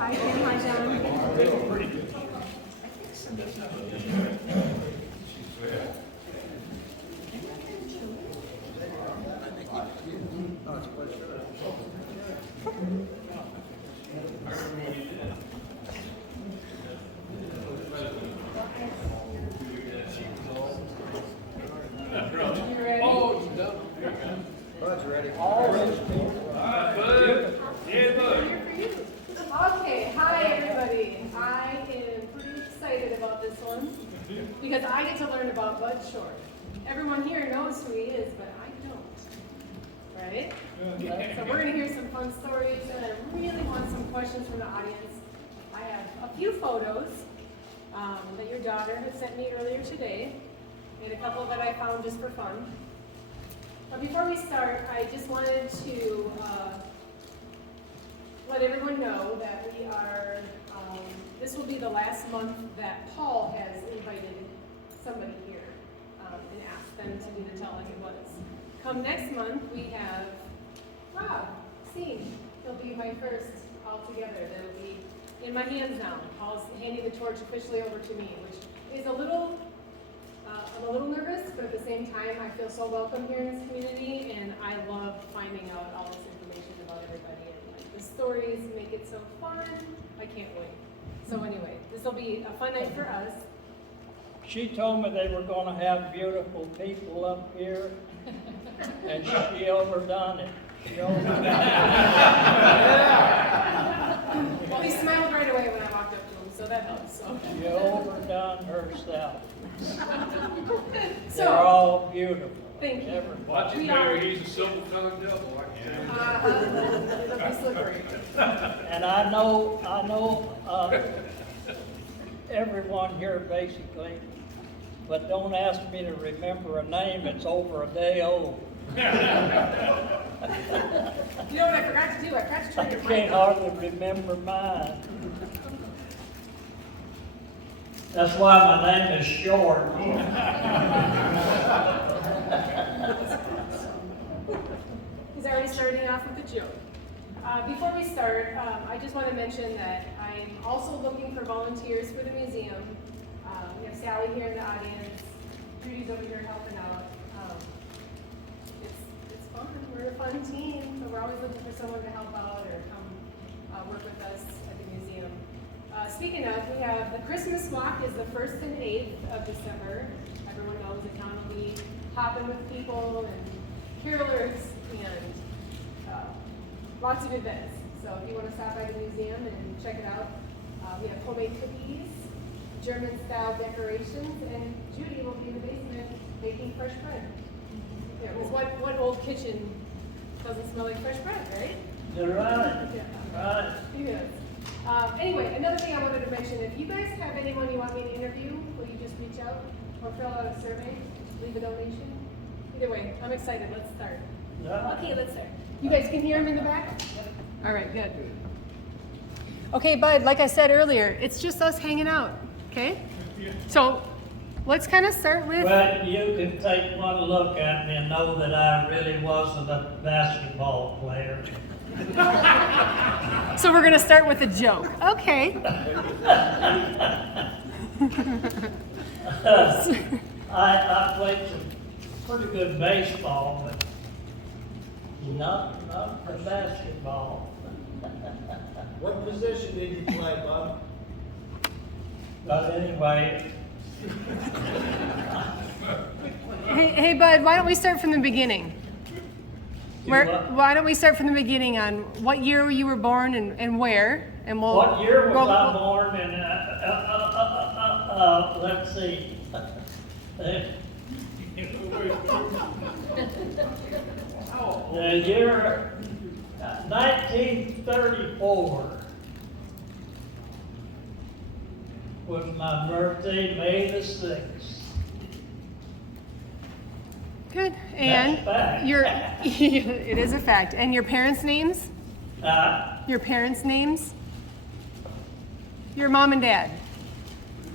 Hi, Kim. Hi, John. You ready? Oh, you done? Bud's ready. All those people. All right, Bud. Yeah, Bud. Here for you. Okay, hi everybody. I am pretty excited about this one because I get to learn about Bud Shortt. Everyone here knows who he is, but I don't. Right? So we're going to hear some fun stories, and I really want some questions from the audience. I have a few photos that your daughter had sent me earlier today, and a couple that I found just for fun. But before we start, I just wanted to let everyone know that we are, this will be the last month that Paul has invited somebody here and asked them to be the TILIW-Buds. Come next month, we have Rob Steen. He'll be my first altogether. That'll be in my hands now. Paul's handing the torch officially over to me, which is a little, I'm a little nervous, but at the same time, I feel so welcome here in this community, and I love finding out all this information about everybody. And like, the stories make it so fun. I can't wait. So anyway, this will be a fun night for us. She told me they were gonna have beautiful people up here, and she overdone it. She overdone it. Well, he smiled right away when I walked up to him, so that helps. So. She overdone herself. They're So, all beautiful. thank you. Everybody. Watch it, Barry. He's a silver-tongued devil. I can't. it'll be slippery. And I know everyone here basically, but don't ask me to remember a name that's over a day old. You know what I forgot to do? I forgot to turn I your mic can't off. hardly remember mine. That's why my name is Short. He's already starting off with a joke. Before we start, I just want to mention that I'm also looking for volunteers for the museum. We have Sally here in the audience. Judy's over here helping out. It's fun. We're a fun team, so we're always looking for someone to help out or come work with us at the museum. Speaking of, we have the Christmas walk is the 1st and 8th of December. Everyone knows the town will be hopping with people and carolers and lots of events. So if you want to stop by the museum and check it out, we have homemade cookies, German-style decorations, and Judy will be in the basement making fresh bread. Yeah, because what old kitchen doesn't smell like fresh bread, right? You're right. Yeah. Right. Yes. Anyway, another thing I wanted to mention, if you guys have anyone you want me to interview, will you just reach out or fill out a survey, leave a donation? Either way, I'm excited. Let's start. Yeah. Okay, let's start. You guys can hear him in the back? All right, good. Okay, Bud, like I said earlier, it's just us hanging out, okay? So let's kind of start with... Well, you can take one look at me and know that I really wasn't a basketball player. So we're going to start with a joke. Okay. I played some pretty good baseball, but not for basketball. What position did you play, Bud? But anyway, Hey, Bud, why don't we start from the beginning? Why don't we start from the beginning on what year you were born and where? And we'll what year was go- I born in? Let's see. The year 1934 was my birthday, May the 6th. Good. And That's a fact. your it is a fact. And your parents' names? Your parents' names? Your mom and dad.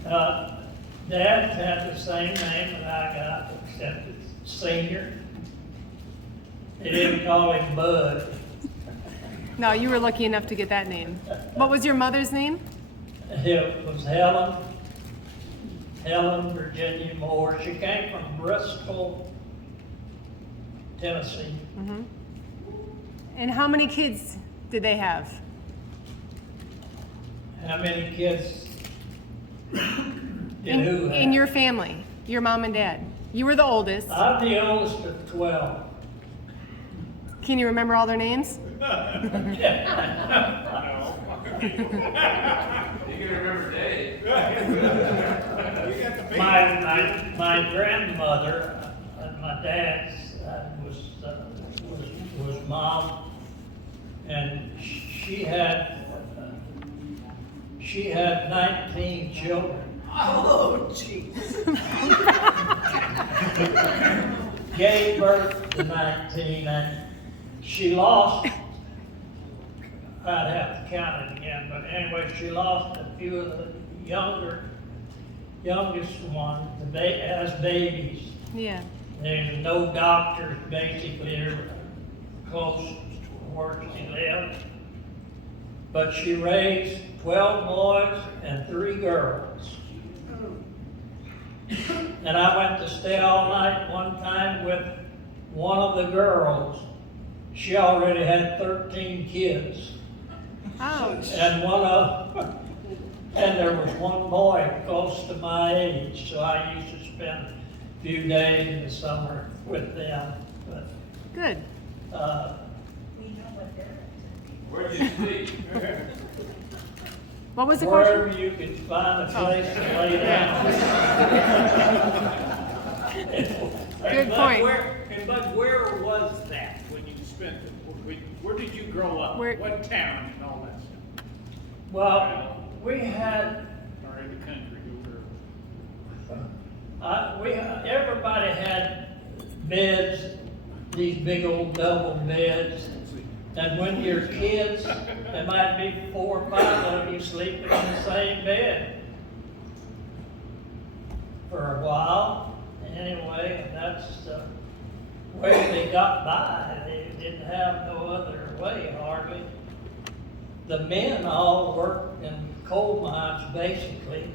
Dad had the same name that I got, except it's Senior. They didn't call him Bud. No, you were lucky enough to get that name. What was your mother's name? It was Helen Virginia Moore. She came from Bristol, Tennessee. And how many kids did they have? How many kids did who have? In your family, your mom and dad. You were the oldest. I'm the oldest of 12. Can you remember all their names? You can remember Dave. My grandmother and my dad's was mom, and she had 19 children. Oh, jeez. Gave birth to 19, and she lost. I'd have to count it again, but anyway, she lost a few of the youngest ones as babies. Yeah. There's no doctors basically close to where she lived. But she raised 12 boys and 3 girls. And I went to stay all night one time with one of the girls. She already had 13 kids. Ouch. And there was one boy close to my age, so I used to spend a few days in the summer with them. But, Good. Where did you sleep? What was the question? wherever you could find a place to lay down. Good point. But where was that when you spent it? Where did you grow up? Where- What town and all that stuff? Well, we had, Or in the country? everybody had beds, these big old double beds. And when you're kids, there might be 4 or 5 of you sleeping in the same bed for a while. Anyway, that's the way they got by. They didn't have no other way hardly. The men all worked in coal mines basically,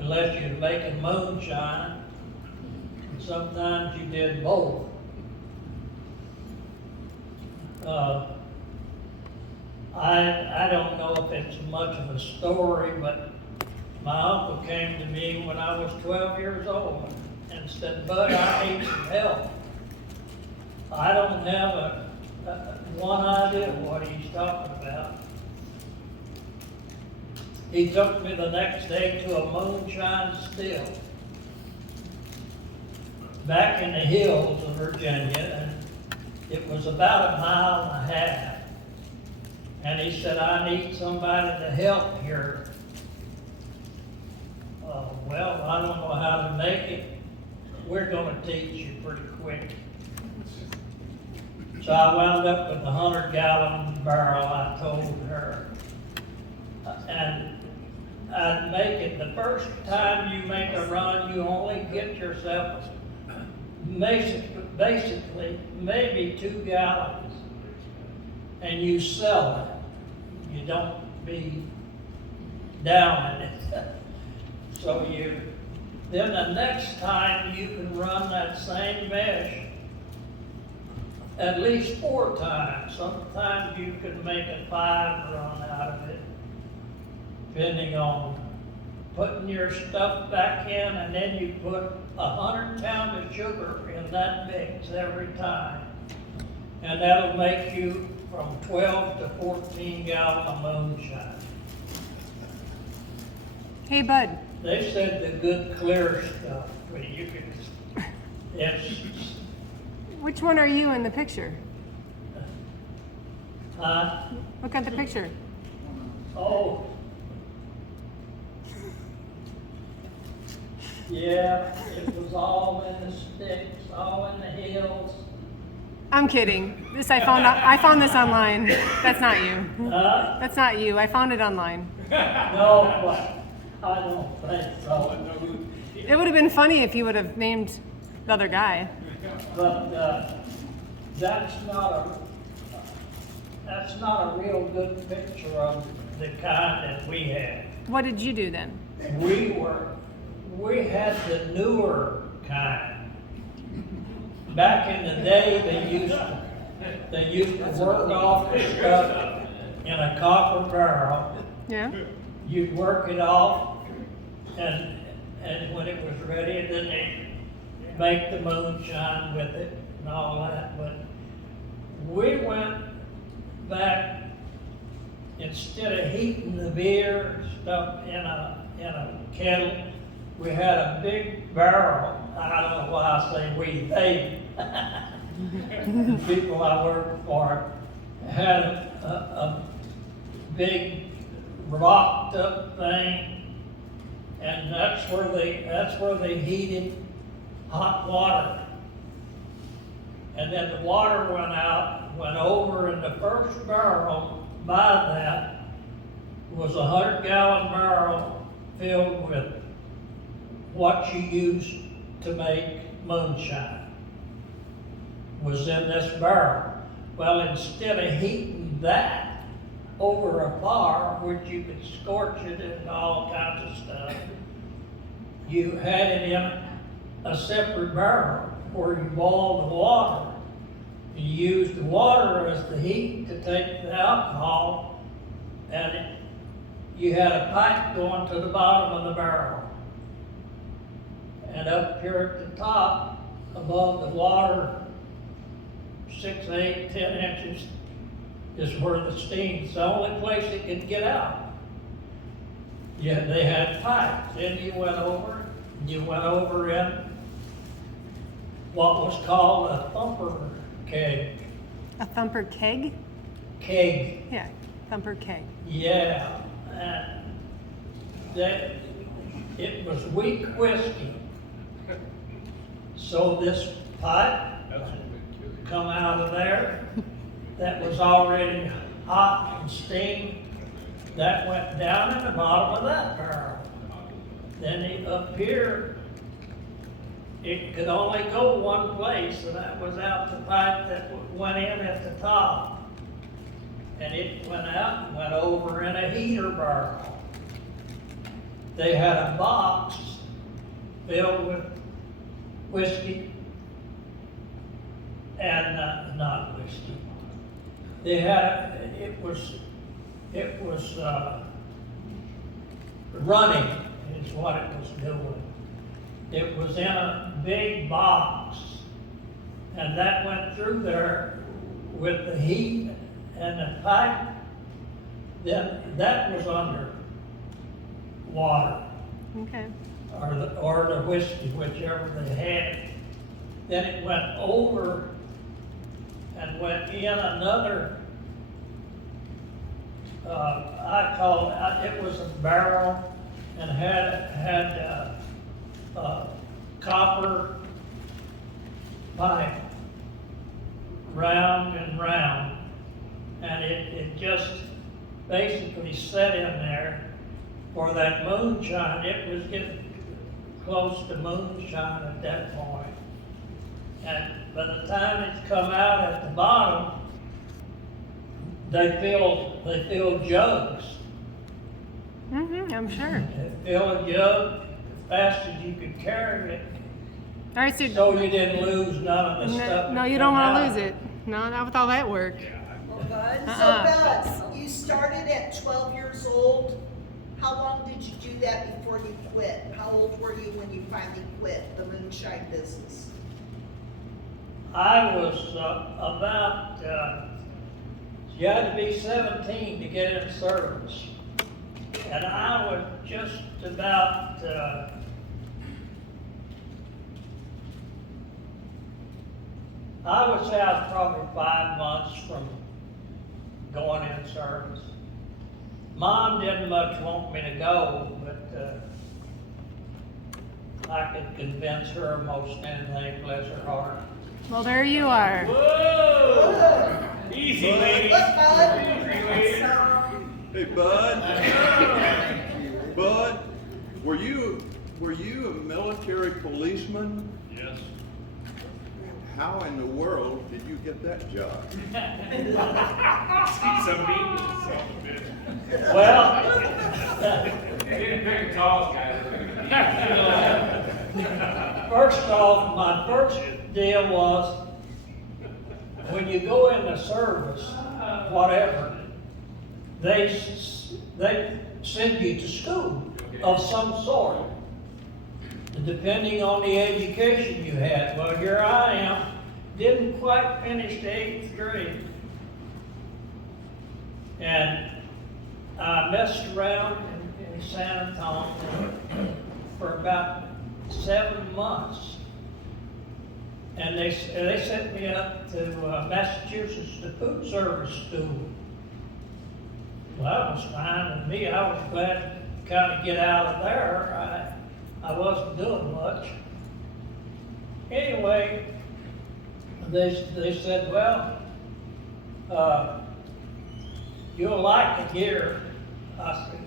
unless you're making moonshine. And sometimes you did both. I don't know if it's much of a story, but my uncle came to me when I was 12 years old and said, "Bud, I need some help. I don't have one idea what he's talking about." He took me the next day to a moonshine still back in the hills of Virginia, and it was about 1.5 miles. And he said, "I need somebody to help here." Well, I don't know how to make it. We're gonna teach you pretty quick. So I wound up with a 100-gallon barrel, I told her. And I'd make it, the first time you make a run, you only get yourself basically maybe 2 gallons. And you sell it. You don't be down in it. So then the next time you can run that same mesh at least 4 times. Sometimes you can make a 5 run out of it, depending on putting your stuff back in, and then you put 100 pounds of sugar in that mix every time. And that'll make you from 12 to 14 gallon of moonshine. Hey, Bud. They said the good clear stuff, but you can, it's, Which one are you in the picture? Look at the picture. oh. Yeah, it was all in the sticks, all in the hills. I'm kidding. I found this online. That's not you. That's not you. I found it online. No, but I don't think so. It would have been funny if you would have named the other guy. But that's not that's not a real good picture of the kind that we had. What did you do then? We had the newer kind. Back in the day, they used to work off the stuff in a copper barrel. Yeah? You'd work it off, and when it was ready, then they make the moonshine with it and all that. But we went back, instead of heating the beer stuff in a kettle, we had a big barrel. I don't know why I say we, they. The people I worked for had a big rocked up thing, and that's where they heated hot water. And then the water went over, and the first barrel by that was a 100-gallon barrel filled with what you used to make moonshine. Was in this barrel. Well, instead of heating that over a fire, which you could scorch it and all kinds of stuff, you had it in a separate barrel where you boiled the water. You used the water as the heat to take the alcohol, and you had a pipe going to the bottom of the barrel. And up here at the top, above the water, 6, 8, 10 inches is where the steam's the only place it could get out. Yeah, they had pipes. Then you went over in what was called a thumper keg. A thumper keg? Keg. Yeah, thumper keg. Yeah. And that it was weak whiskey. So this pipe come out of there that was already hot and steamed, that went down in the bottom of that barrel. Then up here, it could only go one place, and that was out the pipe that went in at the top. And it went out and went over in a heater barrel. They had a box filled with whiskey, and not whiskey. They had, it was running is what it was doing. It was in a big box, and that went through there with the heat and the pipe. Then that was under water. Okay. Or the whiskey, whichever they had. Then it went over and went in another, I call it was a barrel and had copper pipe, round and round, and it just basically set in there for that moonshine. It was getting close to moonshine at that point. And by the time it's come out at the bottom, they filled jugs. Mm-hmm, I'm sure. They filled a jug as fast as you could carry it, All right, so you didn't lose none of the stuff. no, that you don't come want to out. lose it. No, not with all that work. Well, Bud, Uh-uh. so Bud, you started at 12 years old. How long did you do that before you quit? How old were you when you finally quit the moonshine business? I was about, you had to be 17 to get in service. And I was just about, I would say I was probably 5 months from going in service. Mom didn't much want me to go, but I could convince her most anything, bless her heart. Well, there you are. Whoa! Easy, lady. Look, Bud. Easy, lady. Hey, Bud. Bud, were you a military policeman? Yes. how in the world did you get that job? Some meetings, some bit. Well, They didn't pick the tallest guy. first off, my first deal was, when you go in the service, whatever, they send you to school of some sort, depending on the education you had. Well, here I am, didn't quite finish the 8th grade. And I messed around in San Antonio for about 7 months. And they sent me up to Massachusetts to food service school. Well, that was fine with me. I was glad to kind of get out of there. I wasn't doing much. Anyway, they said, well, you'll like it here. I said,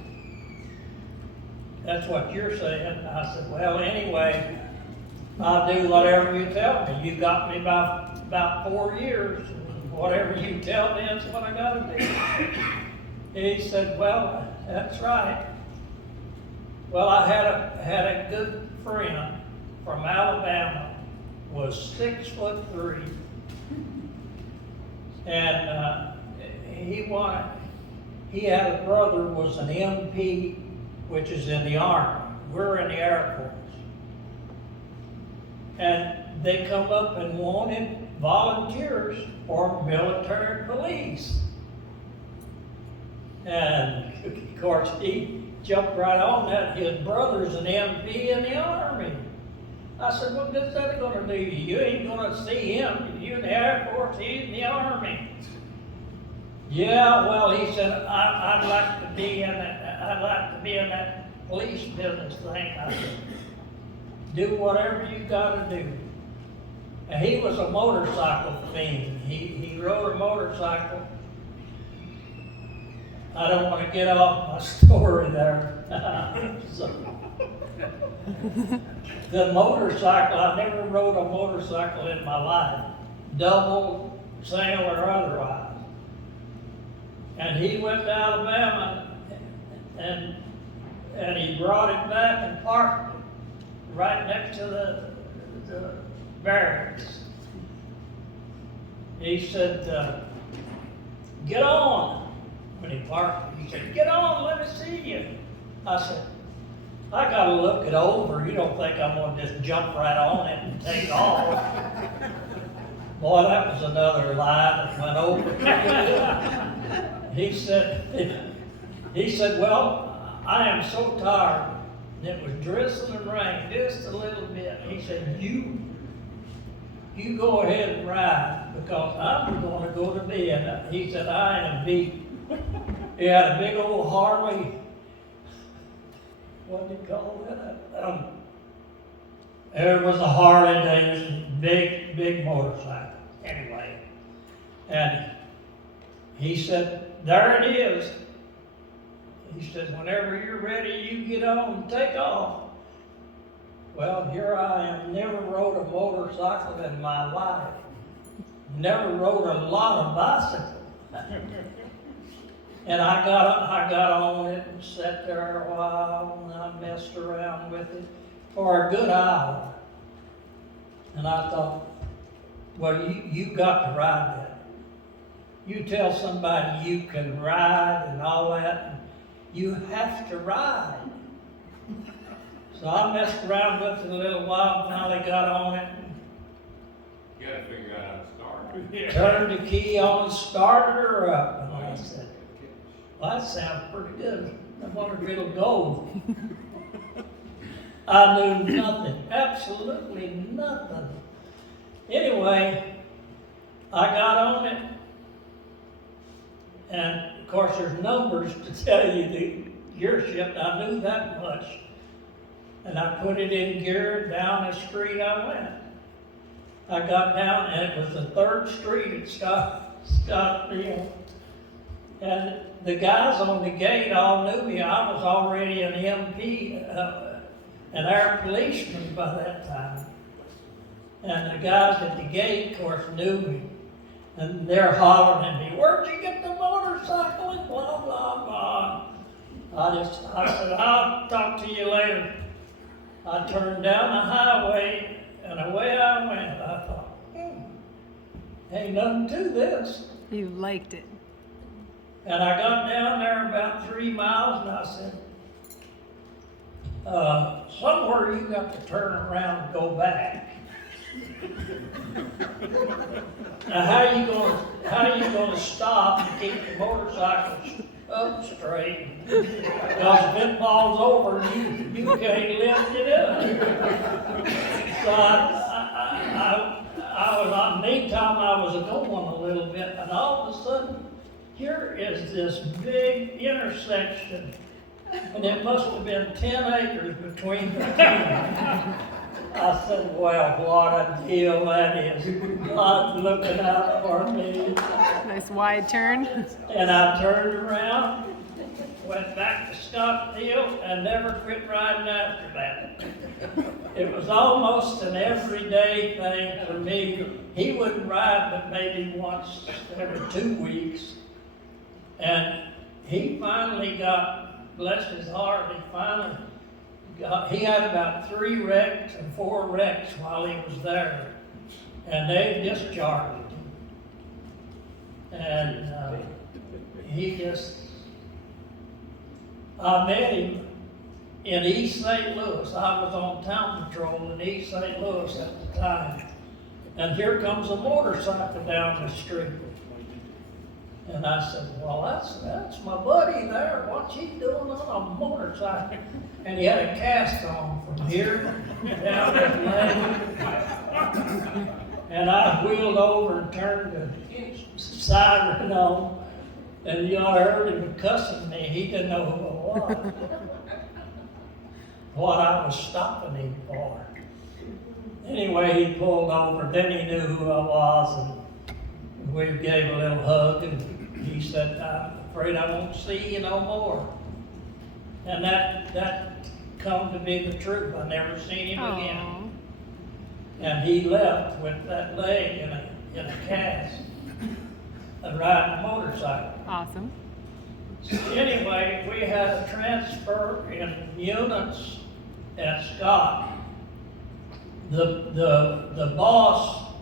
that's what you're saying. I said, well, anyway, I'll do whatever you tell me. You got me about 4 years. Whatever you tell me, that's what I gotta do. He said, well, that's right. Well, I had a good friend from Alabama, was 6'3", and he had a brother was an MP, which is in the Army. We're in the Air Force. And they come up and wanted volunteers for military police. And of course, he jumped right on that. His brother's an MP in the Army. I said, well, what's that gonna do to you? You ain't gonna see him. You in the Air Force, he's in the Army. Yeah, well, he said, I'd like to be in that police business thing. I said, do whatever you gotta do. And he was a motorcycle fiend. He rode a motorcycle. I don't want to get off my story there. The motorcycle, I never rode a motorcycle in my life, double, single, or otherwise. And he went to Alabama and he brought it back and parked it right next to the barracks. He said, get on. When he parked it, he said, get on, let me see you. I said, I gotta look it over. You don't think I'm gonna just jump right on it and take off. Boy, that was another lie that went over. He said, well, I am so tired. And it was drizzling rain just a little bit. He said, you go ahead and ride because I'm gonna go to bed. He said, I am beat. He had a big old Harley. What did he call that? There was a Harley Davidson, big motorcycle. Anyway, and he said, there it is. He said, whenever you're ready, you get on and take off. Well, here I am, never rode a motorcycle in my life. Never rode a lot of bicycles. And I got on it and sat there a while and I messed around with it for a good hour. And I thought, well, you got to ride that. You tell somebody you can ride and all that, you have to ride. So I messed around with it a little while, finally got on it. You gotta figure out how to start. Turned the key on, started her up, and I said, well, that sounds pretty good. I wonder if it'll go. I knew nothing, absolutely nothing. Anyway, I got on it, and of course there's numbers to tell you the gear shift. I knew that much. And I put it in gear, down the street I went. I got down, and it was the 3rd Street at Scottsdale. And the guys on the gate all knew me. I was already an MP, an air policeman by that time. And the guys at the gate, of course, knew me. And they're hollering at me, "Where'd you get the motorcycle?" And blah, blah, blah. I said, "I'll talk to you later." I turned down the highway, and away I went. I thought, ain't nothing to this. You liked it. And I got down there about 3 miles, and I said, somewhere you got to turn around and go back. Now, how you gonna stop and keep the motorcycle up straight? Because if it falls over, you can't lift it up. So meantime, I was going a little bit, and all of a sudden, here is this big intersection, and it must have been 10 acres between the two. I said, well, what a deal that is. God's looking out for me. Nice wide turn. And I turned around, went back to Scottsdale, and never quit riding after that. It was almost an everyday thing for me. He wouldn't ride but maybe once every 2 weeks. And he finally got, bless his heart, he had about 3 wrecks and 4 wrecks while he was there. And they discharged him. And I met him in East St. Louis. I was on town patrol in East St. Louis at the time. And here comes a motorcycle down the street. And I said, well, that's my buddy there. What's he doing on a motorcycle? And he had a cast on from here down his leg. And I wheeled over and turned the siren on. And y'all heard him cussing me. He didn't know who I was. What I was stopping him for. Anyway, he pulled over. Then he knew who I was. And we gave a little hug. And he said, I'm afraid I won't see you no more. And that come to be the truth. I never seen him again. And he left with that leg in a cast and riding a motorcycle. Awesome. So anyway, we had a transfer in units at Scott. The boss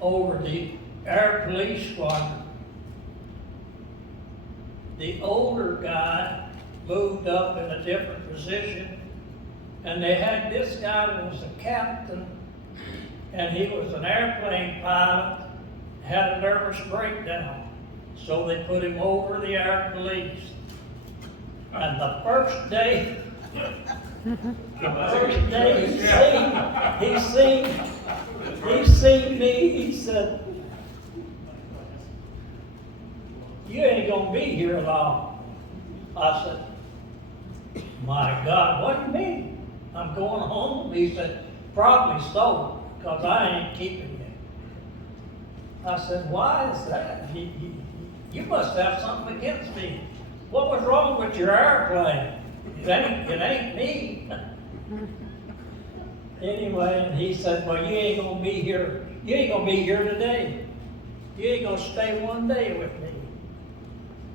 over the air police squadron, the older guy moved up in a different position, and they had this guy was a captain, and he was an airplane pilot, had a nervous breakdown, so they put him over the air police. And the first day he seen me, he said, you ain't gonna be here long. I said, my God, what do you mean? I'm going home? He said, probably so, because I ain't keeping you. I said, why is that? You must have something against me. What was wrong with your airplane? It ain't me. Anyway, and he said, well, you ain't gonna be here. You ain't gonna be here today. You ain't gonna stay one day with me.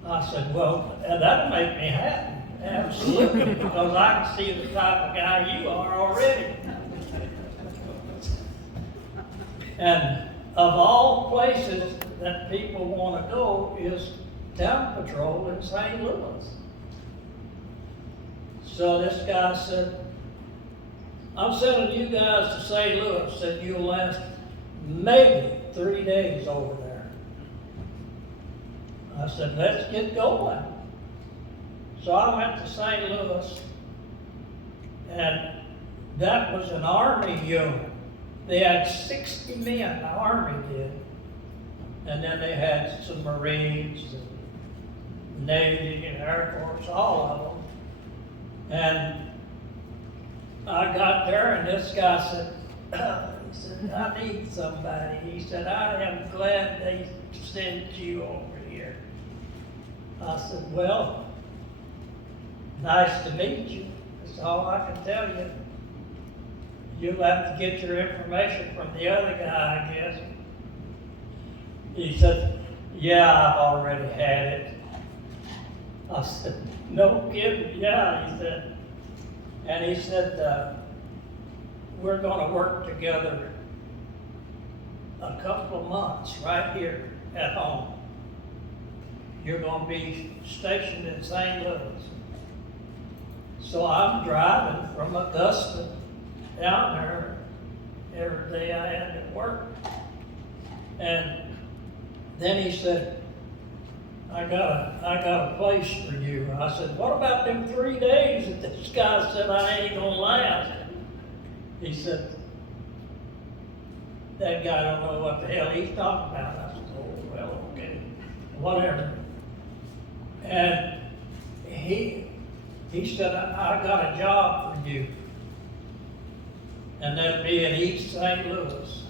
I said, well, that'll make me happy. Absolutely, because I can see the type of guy you are already. And of all places that people want to go is town patrol in St. Louis. So this guy said, I'm sending you guys to St. Louis, said you'll last maybe 3 days over there. I said, let's get going. So I went to St. Louis, and that was an Army unit. They had 60 men, the Army did. And then they had some Marines, and Navy, and Air Force, all of them. And I got there, and this guy said, he said, I need somebody. He said, I am glad they sent you over here. I said, well, nice to meet you. That's all I can tell you. you'll have to get your information from the other guy, I guess. He said, yeah, I've already had it. I said, no kidding, yeah, he said. And he said, we're gonna work together a couple of months right here at home. You're gonna be stationed in St. Louis. So I'm driving from Augusta down there every day I had to work. And then he said, I got a place for you. I said, what about them 3 days that this guy said I ain't gonna last? He said, that guy don't know what the hell he's talking about. I said, oh, well, okay, whatever. And he said, I got a job for you. And that'd be in East St. Louis.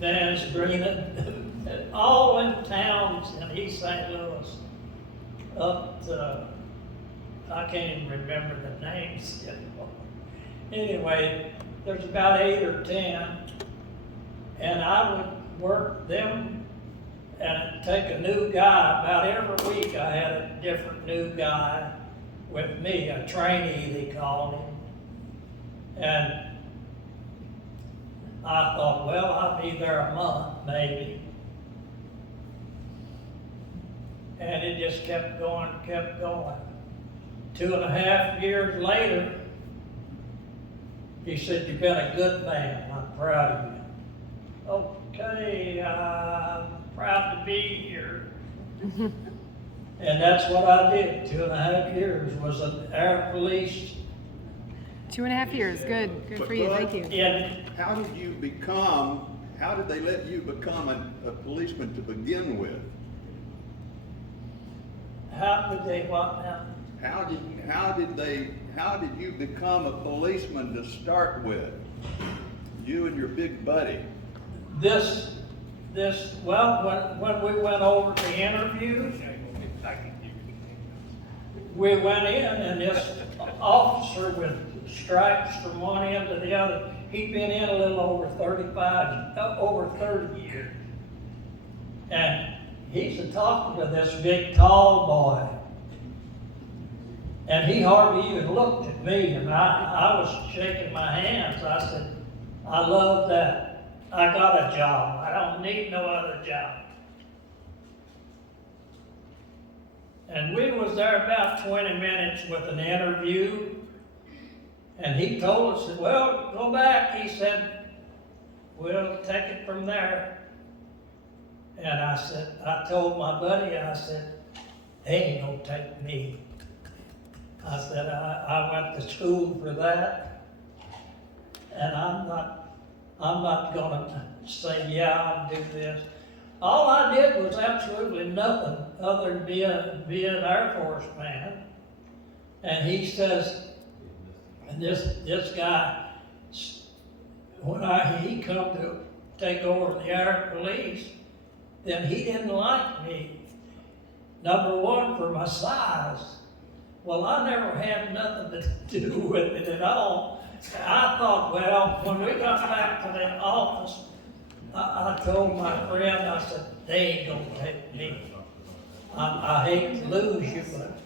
Dan's Green, all in towns in East St. Louis. Up to, I can't even remember the names anymore. Anyway, there's about 8 or 10, and I would work them and take a new guy. About every week I had a different new guy with me, a trainee they called him. And I thought, well, I'll be there a month, maybe. And it just kept going, kept going. 2.5 years later, he said, you've been a good man, I'm proud of you. Okay, I'm proud to be here. And that's what I did, 2.5 years, was an air police. 2.5 years, good for you, thank you. And How did they let you become a policeman to begin with? how did they what now? How did you become a policeman to start with? You and your big buddy. Well, when we went over the interview, we went in and this officer with stripes from one end to the other, he'd been in a little over 30 years. And he's talking to this big tall boy. And he hardly even looked at me, and I was shaking my hands. I said, I love that. I got a job. I don't need no other job. And we was there about 20 minutes with an interview, and he told us, well, go back. He said, we'll take it from there. And I told my buddy, I said, they ain't gonna take me. I said, I went to school for that, and I'm not gonna say, yeah, I'll do this. All I did was absolutely nothing other than be an Air Force man. And he says, and this guy, when he come to take over the Air Police, then he didn't like me. Number one, for my size. Well, I never had nothing to do with it at all. I thought, well, when we got back to the office, I told my friend, I said, they ain't gonna take me. I hate to lose you, but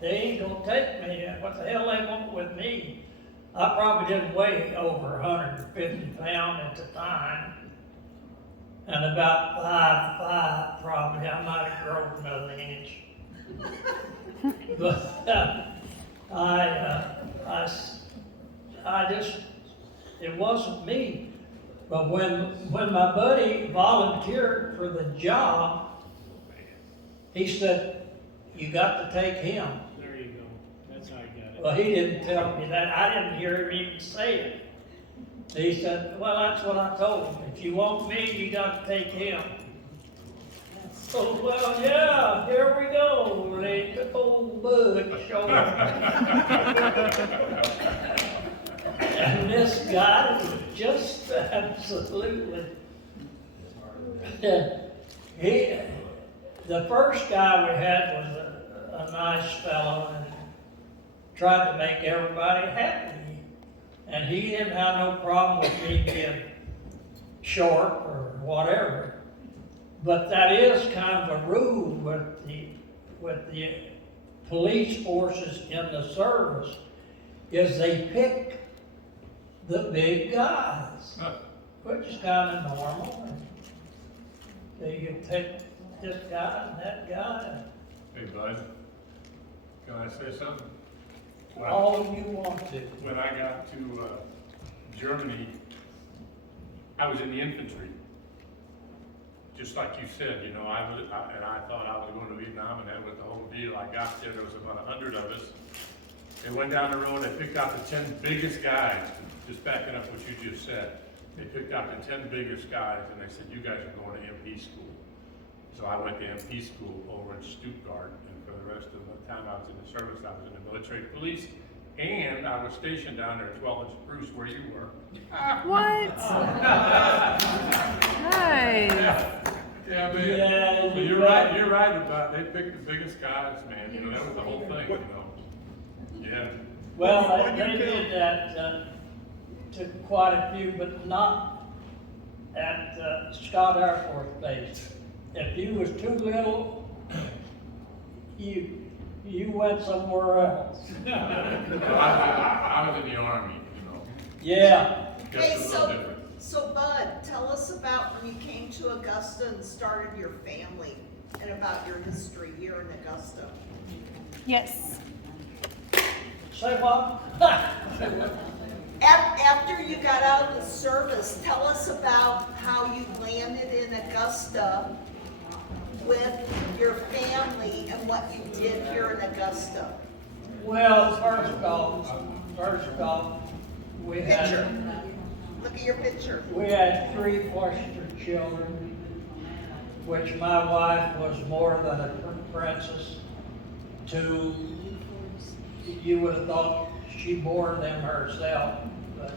they ain't gonna take me. What the hell they want with me? I probably didn't weigh over 150 pounds at the time. And about 5'5", probably. I might have grown another inch. But I just, it wasn't me. But when my buddy volunteered for the job, he said, you got to take him. There you go. That's how I got it. Well, he didn't tell me that. I didn't hear him even say it. He said, well, that's what I told him. If you want me, you got to take him. Oh, well, yeah, here we go. They took old Bud Shortt. And this guy was just absolutely. The first guy we had was a nice fellow and tried to make everybody happy. And he didn't have no problem with me being short or whatever. But that is kind of a rule with the police forces in the service, is they pick the big guys, which is kind of normal. You pick this guy and that guy, Hey, Bud, can I say something? all you want to. When I got to Germany, I was in the infantry. Just like you said, you know, I thought I was going to Vietnam, and that was the whole deal. I got there was about 100 of us. They went down the road, they picked out the 10 biggest guys, just backing up what you just said. They picked out the 10 biggest guys, and they said, you guys are going to MP school. So I went to MP school over in Stuttgart, and for the rest of the time I was in the service, I was in the military police, and I was stationed down there at 12 inch Bruce, where you were. What? Nice. Yeah, man. Yeah, But you're right about, they picked the biggest guys, man, you know, that was the whole thing, you know. Yeah. Well, they did that to quite a few, but not at Scott Air Force Base. If you was too little, you went somewhere else. I was in the Army, you know. Yeah. Hey, Guess it's a little different. so Bud, tell us about when you came to Augusta and started your family, and about your history here in Augusta. Yes. Say what? After you got out of the service, tell us about how you landed in Augusta with your family and what you did here in Augusta. Well, first off, we Picture. had, Look at your picture. we had 3 foster children, which my wife was more than a princess to, you would have thought she bore them herself, but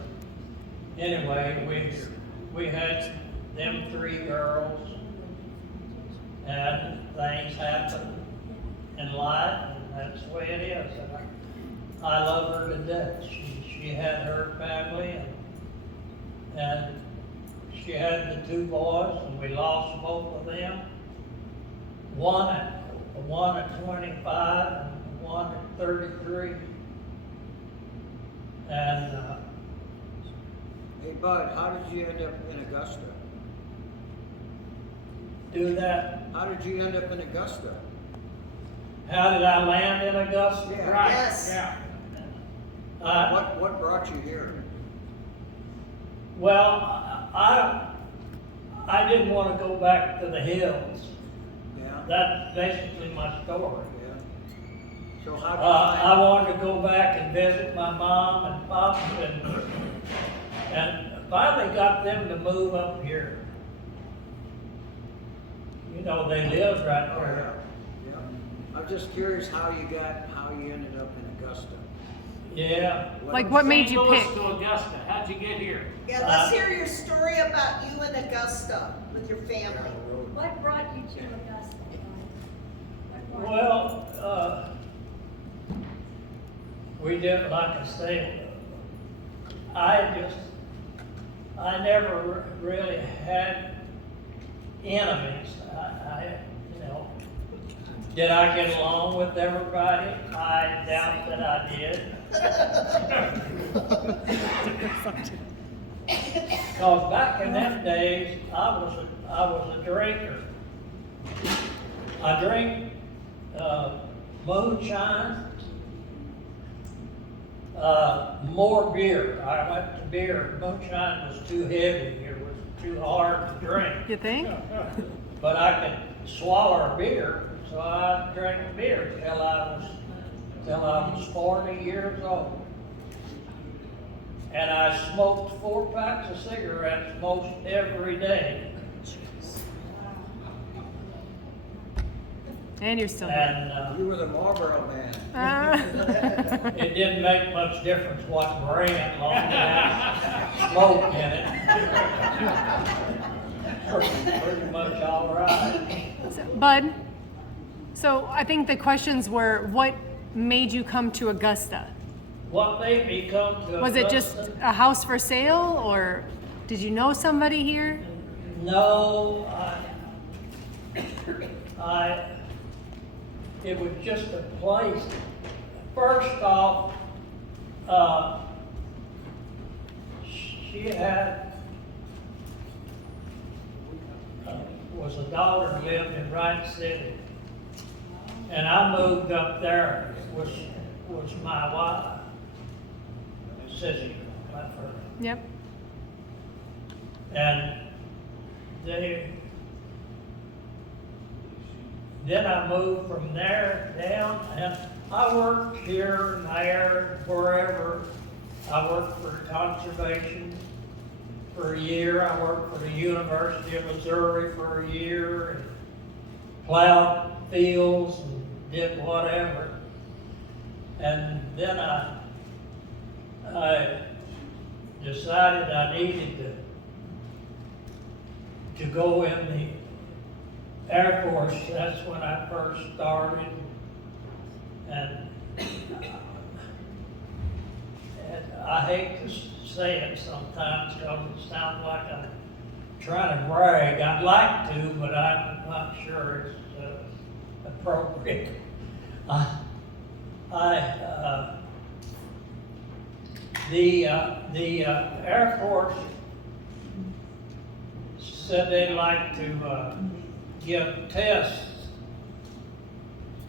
anyway, we had them 3 girls, and things happen in life, and that's the way it is. And I love her to death. She had her family, and she had the 2 boys, and we lost both of them. One at 25, and one at 33. And Hey Bud, how did you end up in Augusta? do that. How did you end up in Augusta? How did I land in Augusta? Yeah. Right, Yes. yeah. What brought you here? Well, I didn't want to go back to the hills. Yeah, That's basically my story. yeah. So how I wanted to go back and visit my mom and pop, and finally got them to move up here. You know, they lived right Oh, there. yeah, yeah. I'm just curious how you ended up in Augusta. Yeah. Like, what made you St. Louis pick? to Augusta, how'd you get here? Yeah, let's hear your story about you in Augusta with your family. What brought you to Augusta? What brought you? Well, we did, like I say, I never really had enemies. You know, did I get along with everybody? I doubt that I did. Cause back in them days, I was a drinker. I drank moonshine, more beer. I went to beer. Moonshine was too heavy. It was too hard to drink. You think? But I could swallow a beer, so I drank beer till I was 40 years old. And I smoked 4 packs of cigarettes most every day. And you're still here. And You were the Marlboro man. it didn't make much difference what brand, long as I smoked in it. Pretty much all right. Bud, so I think the questions were, what made you come to Augusta? What made me come to Was it just Augusta? a house for sale, or did you know somebody here? No, it was just a place. First off, she had, was a daughter who lived in Wright City. And I moved up there, was my wife, sister, my first. Yep. And then I moved from there down, and I worked here and there, wherever. I worked for conservation for a year. I worked for the University of Missouri for a year, and plowed fields and did whatever. And then I decided I needed to go in the Air Force. That's when I first started. And I hate to say it sometimes because it sounds like I'm trying to brag. I'd like to, but I'm not sure it's appropriate. The Air Force said they'd like to give tests,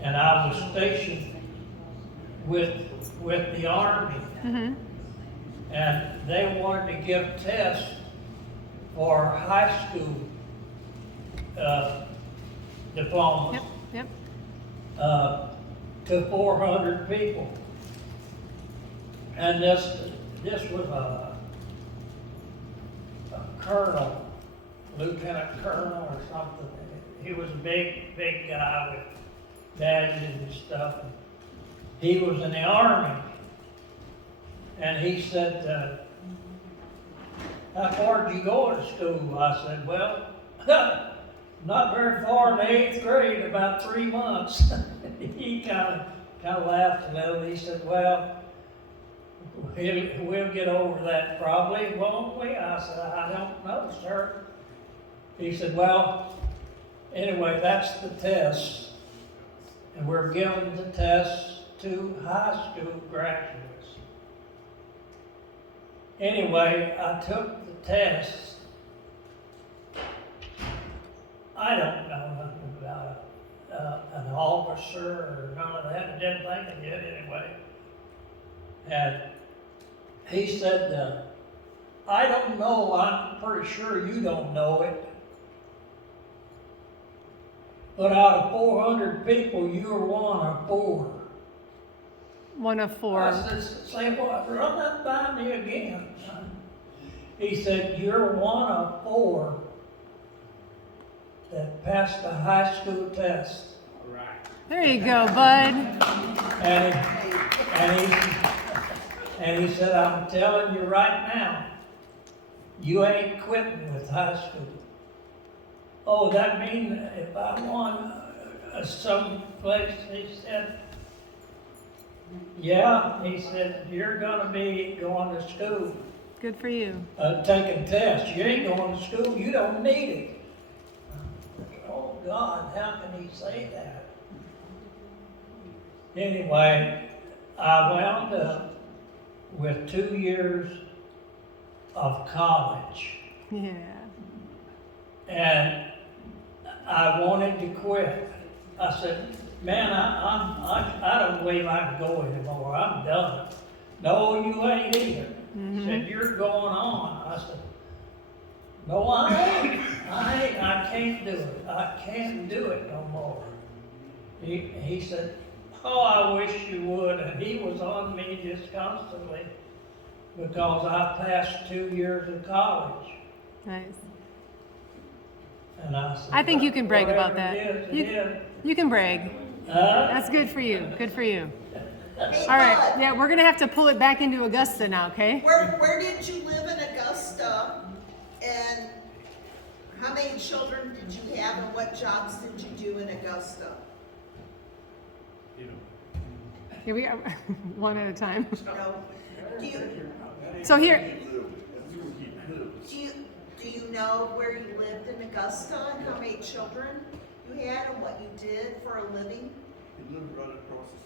and I was stationed with the Army, Mm-hmm. and they wanted to give tests for high school diplomas. Yep. To 400 people. And this was a colonel, lieutenant colonel or something. He was a big guy with badges and stuff. He was in the Army. And he said, how far did you go to school? I said, well, not very far in the 8th grade, about 3 months. He kind of laughed a little. He said, well, we'll get over that probably, won't we? I said, I don't know, sir. He said, well, anyway, that's the test. And we're giving the tests to high school graduates. Anyway, I took the tests. I don't know nothing about an officer or none of that. I didn't think I did anyway. And he said, I don't know, I'm pretty sure you don't know it, but out of 400 people, you're one of 4. One of 4. I said, say what? Run that by me again. He said, you're one of 4 that passed the high school test. All right. There you go, bud. And he said, I'm telling you right now, you ain't quitting with high school. Oh, that means if I won some place, he said, yeah, he said, you're gonna be going to school. Good for you. Taking tests. You ain't going to school, you don't need it. Oh God, how can he say that? Anyway, I wound up with 2 years of college. Yeah. And I wanted to quit. I said, man, I don't believe I can go anymore. I'm done. No, you ain't either. Mm-hmm. Said, you're going on. I said, no, I ain't. I can't do it. I can't do it no more. He said, oh, I wish you would. And he was on me just constantly because I passed 2 years of college. Nice. And I said, I think you can brag about whatever that. it is. You can brag. That's good for you. Good for you. Hey, All right. Bud, Yeah, we're gonna have to pull it back into Augusta now, okay? where did you live in Augusta? And how many children did you have and what jobs did you do in Augusta? You know. Here we go. One at a time. No. Do you, So here, do you know where you lived in Augusta and how many children you had and what you did for a living? He lived right across the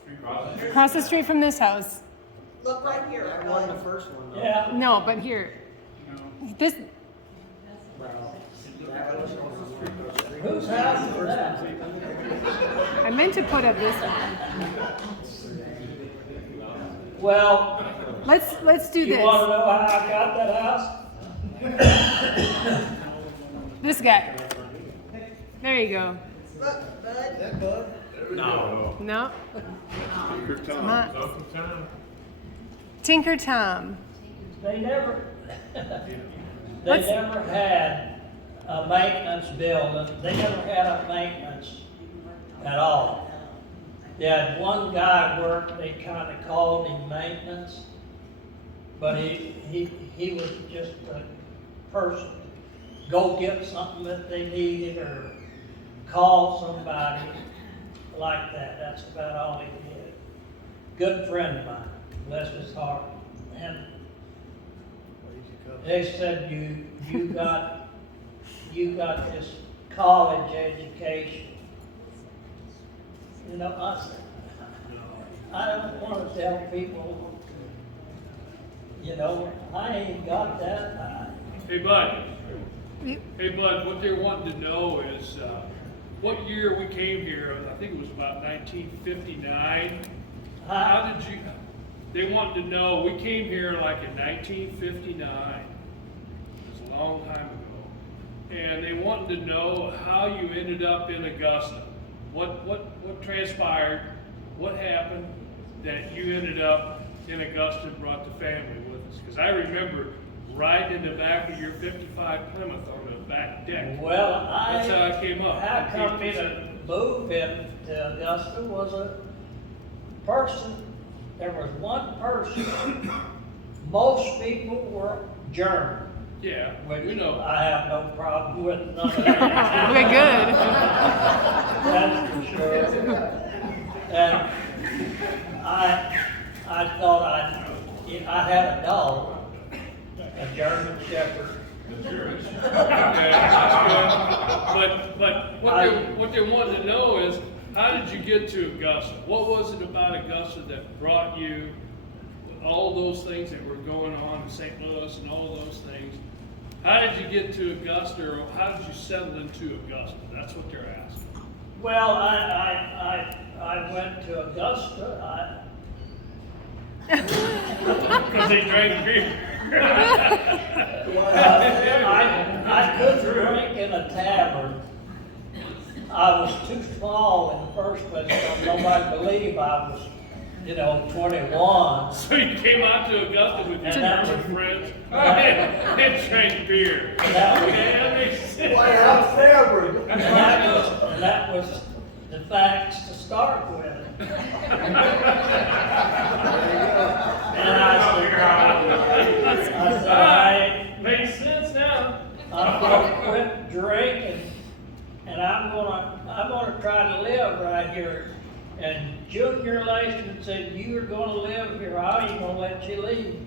street. across the street from this house. Look right here. That wasn't the first one, though. Yeah, No, but here. This, Well, that was whose house is that? I meant to put up this. Well, Let's do you this. wanna know how I got that house? This guy. There you go. Look, Bud. No. No. Tinker Tom. Not. Uncle Tom. Tinker Tom. They never, What's- they never had a maintenance building, they never had a maintenance at all. They had one guy work, they kinda called him maintenance, but he was just a person. Go get something that they needed or call somebody like that, that's about all he did. Good friend of mine, bless his heart. And they said, you got this college education. You know, I said, I don't want to tell people, you know, I ain't got that. Hey, Bud. Hey, Bud, what they're wanting to know is, what year we came here, I think it was about 1959. How did you, they wanted to know, we came here like in 1959. It was a long time ago. And they wanted to know how you ended up in Augusta. What transpired, what happened that you ended up in Augusta and brought the family with us? Because I remember right in the back of your 55 Plymouth on the back deck. Well, That's how I came up. How come me to move into Augusta was a person, there was one person, most people were German. Yeah, Which we know. I have no problem with none of that. Okay, good. That's for sure. And I thought I had a dog, a German Shepherd. Okay, that's good. But what they wanted to know is, how did you get to Augusta? What was it about Augusta that brought you all those things that were going on in St. Louis and all those things? How did you get to Augusta, or how did you settle into Augusta? That's what they're asking. Well, I went to Augusta. Because they drank beer. I couldn't drink in a tavern. I was too small in the first place, so nobody believed I was, 21. So you came out to Augusta with And that your was- friends and drank beer. That was- Okay, that makes sense. And that was the facts to start with. And I said, Makes sense now. I'm gonna quit drinking, and I'm gonna try to live right here. And Junior Latham said, "You are gonna live here. I ain't gonna let you leave."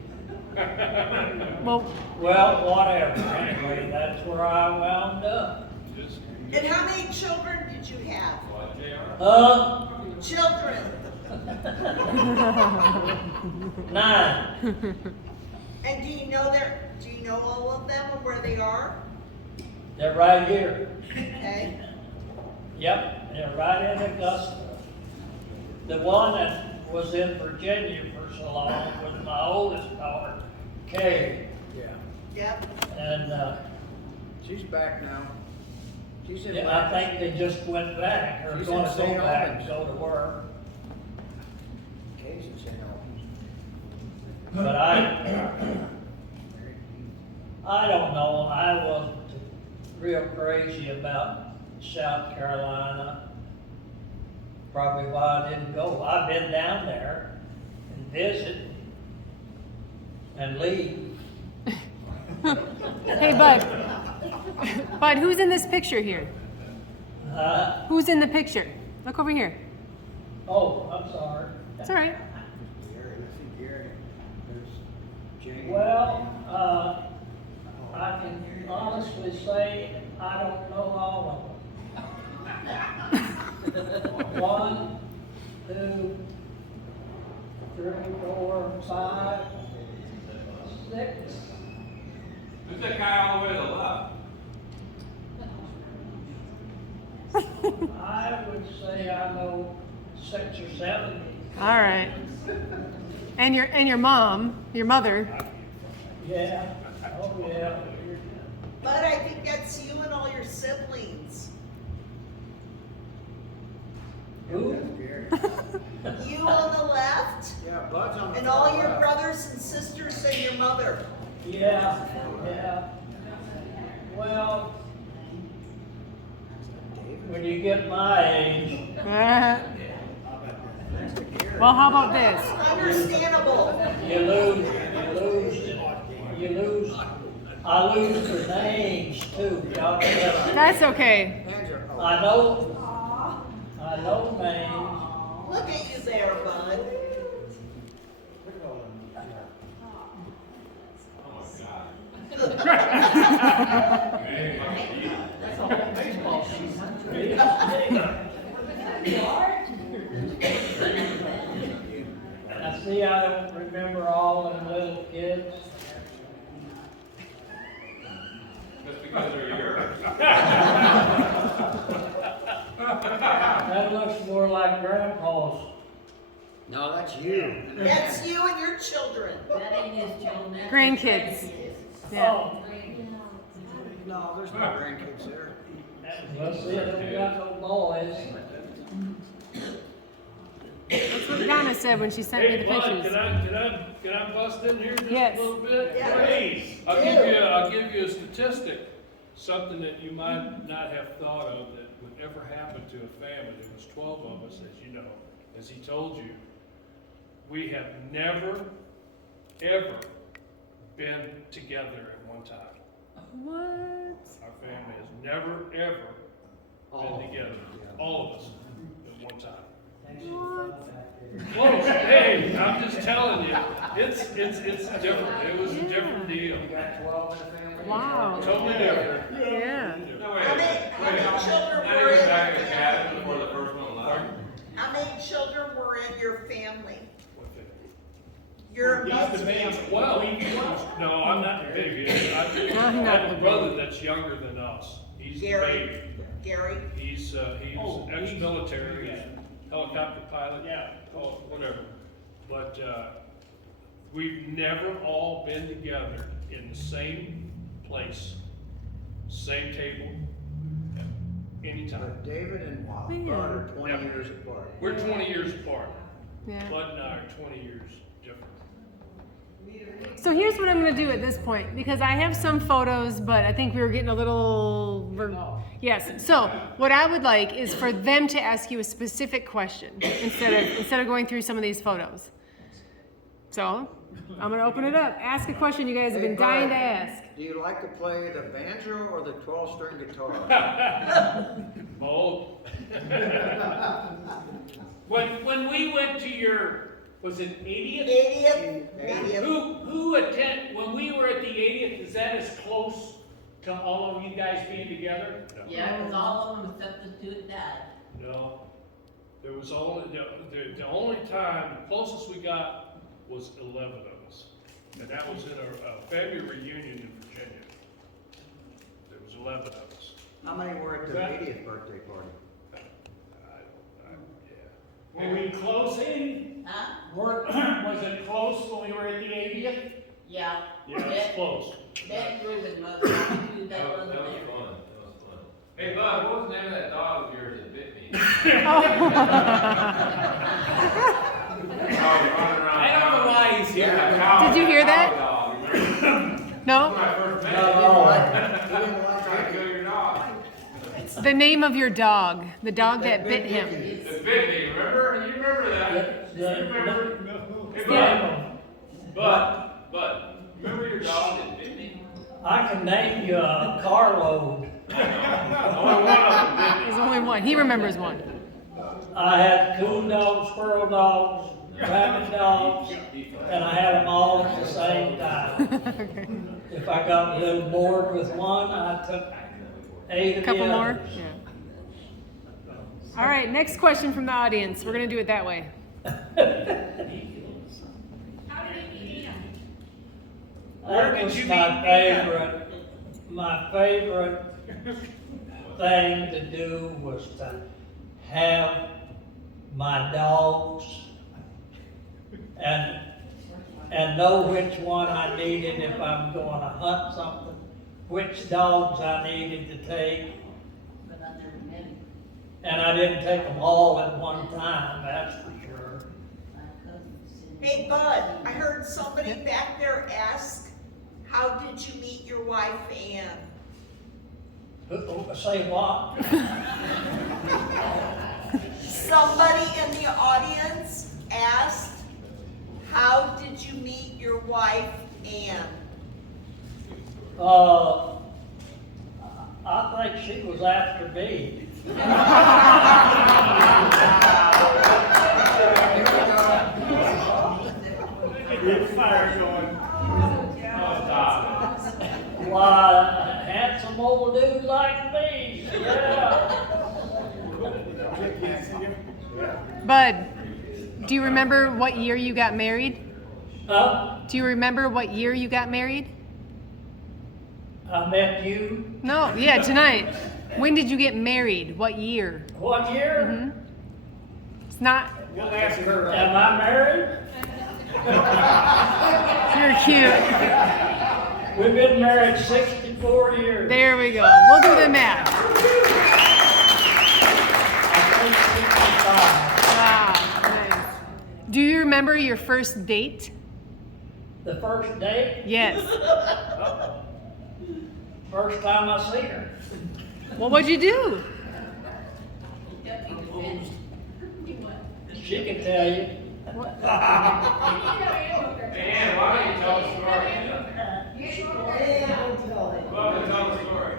Well, Well, whatever. Anyway, that's where I wound up. And how many children did you have? Children. 9. And do you know all of them and where they are? They're right here. Okay. Yep, they're right in Augusta. The one that was in Virginia for so long was my oldest daughter, Kay. Yeah, Yep. And she's back now. She's in. I think they just went back, or She's gonna in go St. back Albans. and go to work. Kay's in St. Albans. But I don't know, I wasn't real crazy about South Carolina. Probably why I didn't go. I've been down there and visit and leave. hey, Bud. Bud, who's in this picture here? Uh, Who's in the picture? Look over here. oh, I'm sorry. It's all right. Gary, let's see, Gary, there's Jane. Well, I can honestly say I don't know all of them. 1, 2, 3, 4, 5, 6. Who's that guy all the way to the left? I would say I know 6 or 7. All right. And your mom, your mother. Yeah. Oh, yeah. But I think that's you and all your siblings. Who? That's Gary. You on the left, Yeah, Bud's on the and all far your left. brothers and sisters and your mother. Yeah, yeah. Well, when you get my age, Next to Gary. Well, how about this? Understandable. you lose. I lose the names too. Y'all know. That's okay. Andrew, oh, I know names. Look at you there, bud. I see I don't remember all them little kids. Just because they're yours. That looks more like Grandpa's. no, that's you. That's you and your children. That ain't his children. that's his Grandkids. grandkids. Yeah. Oh, No, there's no grandkids there. let's see, I don't got no boys. That's what Donna said when she sent me Hey, the Bud, pictures. can I bust in here just Yes. a little bit? Yeah. Please. I'll give you a statistic, something that you might not have thought of that would ever happen to a family. There was 12 of us, as you know, as he told you. We have never, ever been together at one time. What? Our family has never, ever been together, all of us, at one time. Close. Hey, I'm just telling you, it's different. It was a different deal. Wow. Totally different. Yeah. No, wait, How many children Not were even in back in the the family? cabin before the first one left. How many children were in your family? Your He's husband. the man. Well, no, I'm not the baby. I have a brother that's younger than us. He's the Gary. baby. Gary. He's ex-military, he's a helicopter pilot, whatever. But, we've never all been together in the same place, same table, anytime. But David and Bud are 20 years apart. We're 20 years apart. Yeah. Bud and I are 20 years different. So here's what I'm gonna do at this point, because I have some photos, but I think we were getting a little, yes. So what I would like is for them to ask you a specific question instead of going through some of these photos. So I'm gonna open it up. Ask a question you guys have been dying to ask. Do you like to play the banjo or the 12-string guitar? Both. When we went to your, was it 80th? 80th. When we were at the 80th, is that as close to all of you guys being together? Yeah, because all of them substitute that. No, there was only, the only time, the closest we got was 11 of us. And that was in a family reunion in Virginia. There was 11 of us. How many were at the 80th birthday party? Were we close in? Huh? Was it close when we were at the 80th? Yeah. Yeah, it's close. That group is most, that That was wasn't fun, there. that was fun. Hey, Bud, what was the name of that dog of yours that bit me? I don't know why he's here. Did you hear that? No? When I first met He didn't you, like trying to kill your dog. The name of your dog, the dog that bit him. It bit me, remember? You remember that? You remember? Hey, Bud, remember your dog that bit me? I can name you a carload. Only one of them bit me. There's only one. He remembers one. I had coon dogs, squirrel dogs, rabid dogs, and I had them all at the same time. If I got a little bored with one, I took 8 of the Couple more? others. Yeah. All right, next question from the audience. We're gonna do it that way. How did you meet him? Where That did was you my meet Ann? favorite thing to do was to have my dogs and know which one I needed if I'm going to hunt something, which dogs I needed to take. And I didn't take them all at one time, that's for sure. Hey Bud, I heard somebody back there ask, how did you meet your wife Ann? Say what? Somebody in the audience asked, how did you meet your wife Ann? I think she was after me. Get fire going. Why, a handsome old dude like me, yeah. Bud, do you remember what year you got married? Huh? Do you remember what year you got married? I met you. No, yeah, tonight. When did you get married? What year? What year? Mm-hmm. It's not. We'll ask her. Am I married? You're cute. We've been married 64 years. There we go. We'll do the math. Wow, nice. Do you remember your first date? The first date, Yes. first time I seen her. Well, what'd you do? She can tell you. Man, why don't you tell the story? Love to tell the story.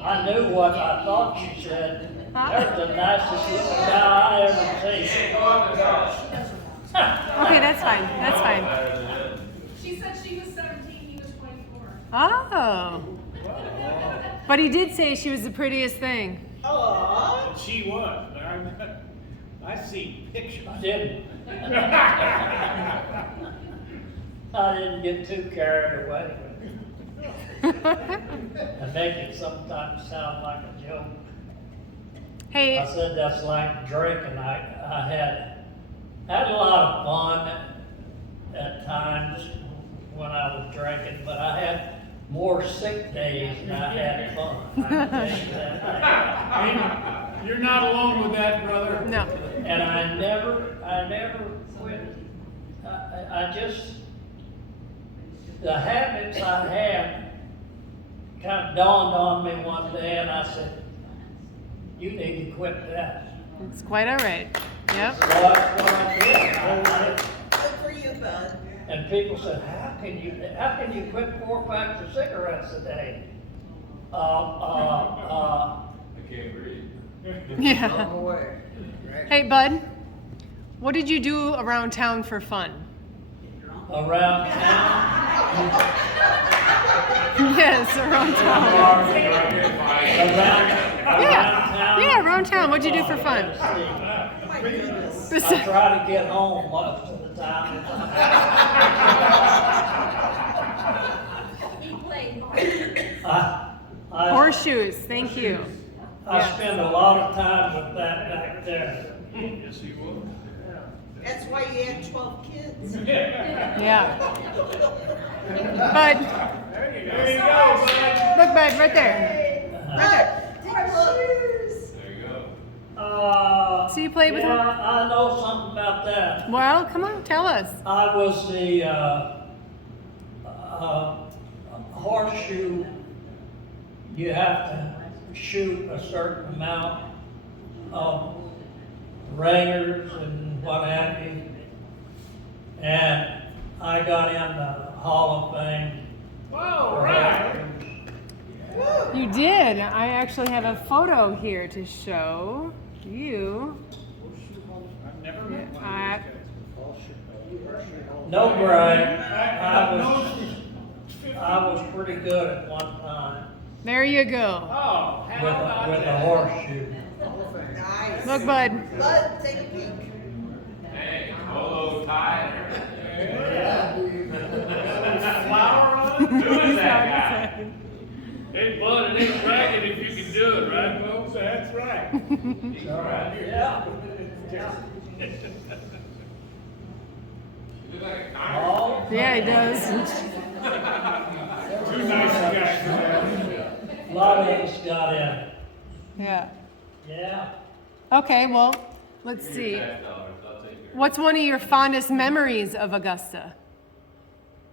I knew what I thought she said. There's the nicest little guy I ever seen. Go on and tell us. Okay, that's fine. That's fine. She said she was 17, he was 24. Oh. But he did say she was the prettiest thing. Aww. She was. I see pictures. I didn't. I didn't get too carried away with it. And make it sometimes sound like a joke. Hey, I said that's like drinking. I had a lot of fun at times when I was drinking, but I had more sick days than I had fun. I can tell you that. You're not alone with that, brother. no. And I never quit. I just, the habits I had kind of dawned on me one day, and I said, you need to quit that. It's quite all right. Yep. So that's what I did. Good for you, Bud. And people said, how can you quit 4 packs of cigarettes a day? I can't breathe. Yeah. Come away. Hey, Bud, what did you do around town for fun? Around town, Yes, around town. around Yeah. town. Yeah, around town. What'd you do for fun? Oh my goodness. I try to get home most of the time. He played. I Horseshoes. Thank you. Yeah. spend a lot of time with that back there. Yes, he will. That's why you had 12 kids. Yeah. Bud, There you go, bud. look, Bud, right there. Bud, take a look. There you go. So you played with yeah, him? I know something about that. Well, come on, tell us. I was the horseshoe. You have to shoot a certain amount of ringers and what have you. And I got in the Hall of Fame. All right. You did. I actually have a photo here to show you. No brag, I was pretty good at one time There you go. Oh, how about with a that? horseshoe. Nice. Look, bud. Bud, take a peek. Hey, Polo tie. Flower on it? Who is that guy? Hey, Bud, it ain't bragging if you can do it, right, folks? That's right. Yeah. You look like a connor. All, Yeah, he does. Too nice a guy for that. a lot of us got in. Yeah. Yeah. Okay, well, let's see. What's one of your fondest memories of Augusta?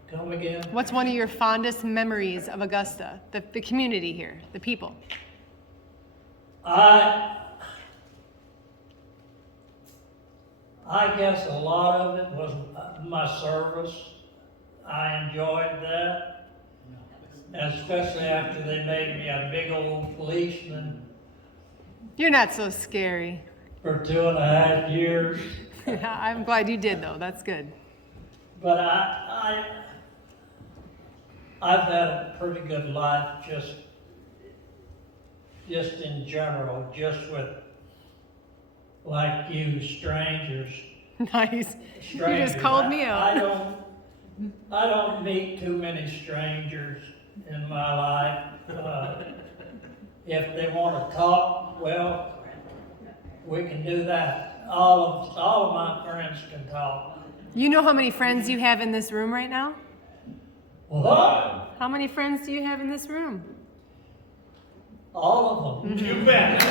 Come again. What's one of your fondest memories of Augusta? The community here, the people. I guess a lot of it was my service. I enjoyed that, especially after they made me a big old policeman You're not so scary. for 2.5 years. I'm glad you did, though. That's good. But I've had a pretty good life just in general, just with, like you, strangers. Nice. You Strangers. just called me out. I don't meet too many strangers in my life. If they want to talk, well, we can do that. All of my friends can talk. You know how many friends you have in this room right now? What? How many friends do you have in this room? All of them. You bet.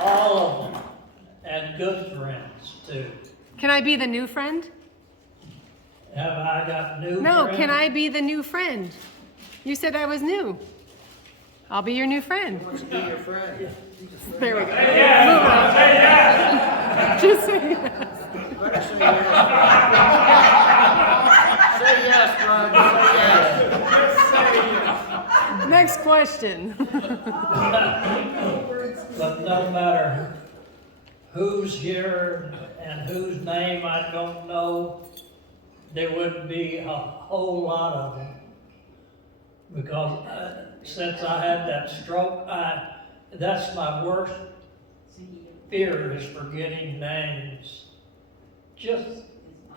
All of them. And good friends, too. Can I be the new friend? Have I got new No, friends? can I be the new friend? You said I was new. I'll be your new friend. Wants to be your friend. There we go. Yeah. Just say yes. Better say yes. Say yes, bud. Say yes. Next question. But no matter who's here and whose name I don't know, there wouldn't be a whole lot of them. Because since I had that stroke, that's my worst fear is forgetting names. Just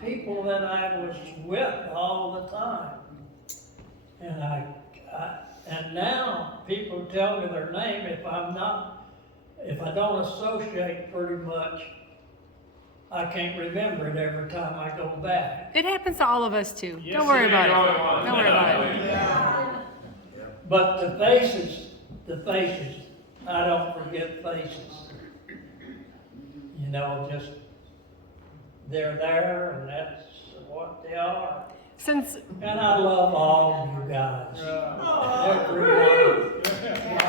people that I was with all the time. And and now people tell me their name if I don't associate pretty much, I can't remember it every time I go back. It happens to all of us too. Yes, Don't worry it about is. it. Don't worry about it. But the faces, I don't forget faces. You know, just, they're there and that's what they are. Since And I love all of you guys. Every one.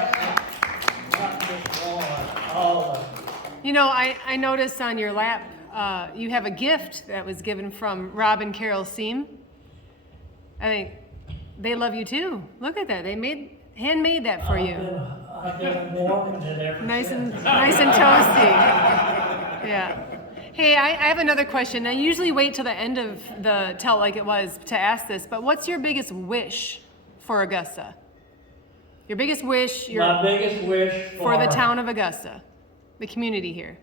Not just one, all of you. you know, I noticed on your lap you have a gift that was given from Rob and Carol Seam. I think they love you too. Look at that. They handmade that for you. I've been warming it ever Nice since. and toasty. Yeah. Hey, I have another question. I usually wait till the end of the Tell It Like It Was to ask this, but what's your biggest wish for Augusta? Your biggest wish My biggest wish for the town of Augusta, the community here.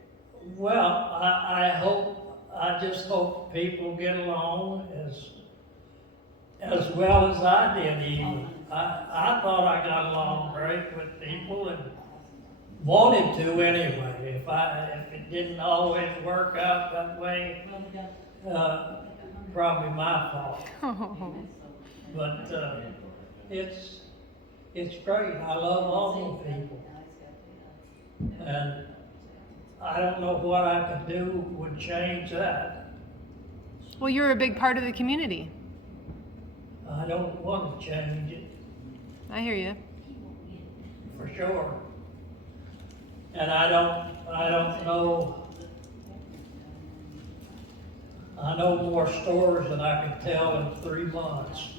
Well, I just hope people get along as well as I did even. I thought I got along great with people and wanted to anyway. If it didn't always work out that way, probably my fault. But it's great. I love all the people. And I don't know what I could do would change that. Well, you're a big part of the community. I don't want to change it, I hear you. for sure. And I don't know. I know more stories than I can tell in 3 months.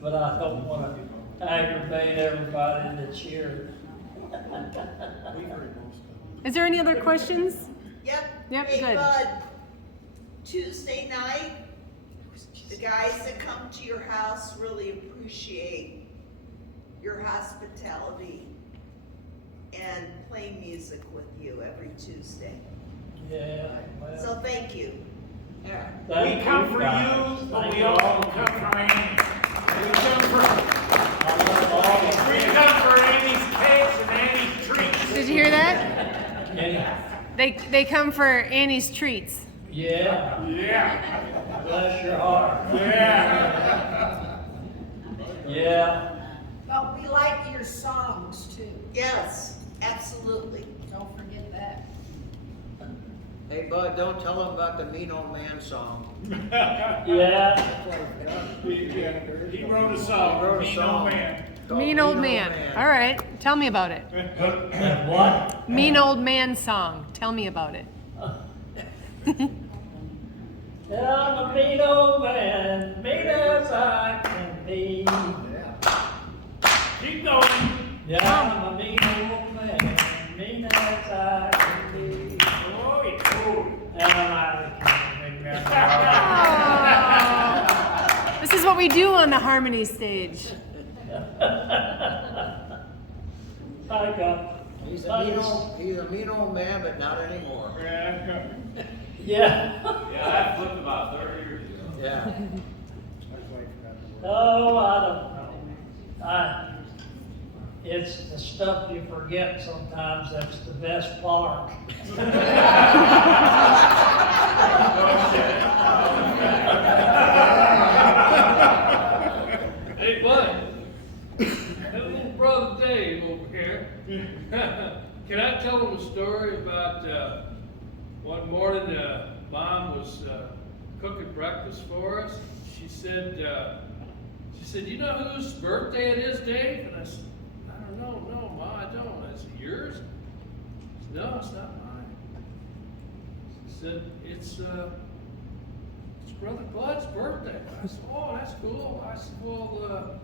But I don't want to aggravate everybody that's here. Is there any other questions? Yep. Yep, Hey, good. Bud, Tuesday night, the guys that come to your house really appreciate your hospitality and play music with you every Tuesday. Yeah, well. So thank you. Yeah. We come for you, but we also come for Amy. We come for Amy's cakes and Amy's treats. Did you hear that? Yeah. They come for Annie's treats. Yeah, Yeah. bless your heart. Yeah. Yeah, But we like your songs too. Yes, absolutely. Don't forget that. Hey, Bud, don't tell them about the Mean Old Man song. yeah. He wrote a song, Wrote a Mean song. Old Man. Called Mean old man. All right, tell me about it. And what? Mean old man song. Tell me about it. Yeah, I'm a mean old man, mean as I can be. Keep going. Yeah, I'm a mean old man, mean as I can be. Oh, yeah. And I can't remember. Oh. This is what we do on the Harmony stage. I got. He's a mean old man, but not anymore. Yeah. Yeah. Yeah, that flipped about 30 years ago. Yeah. Oh, I don't know. It's the stuff you forget sometimes that's the best part. Hey, Bud, that little brother Dave over here, can I tell him a story about, one morning, Mom was, cooking breakfast for us. She said, you know whose birthday it is, Dave? And I said, I don't know, no, Ma, I don't. I said, yours? She said, no, it's not mine. She said, it's Brother Bud's birthday. I said, oh, that's cool. I said, well,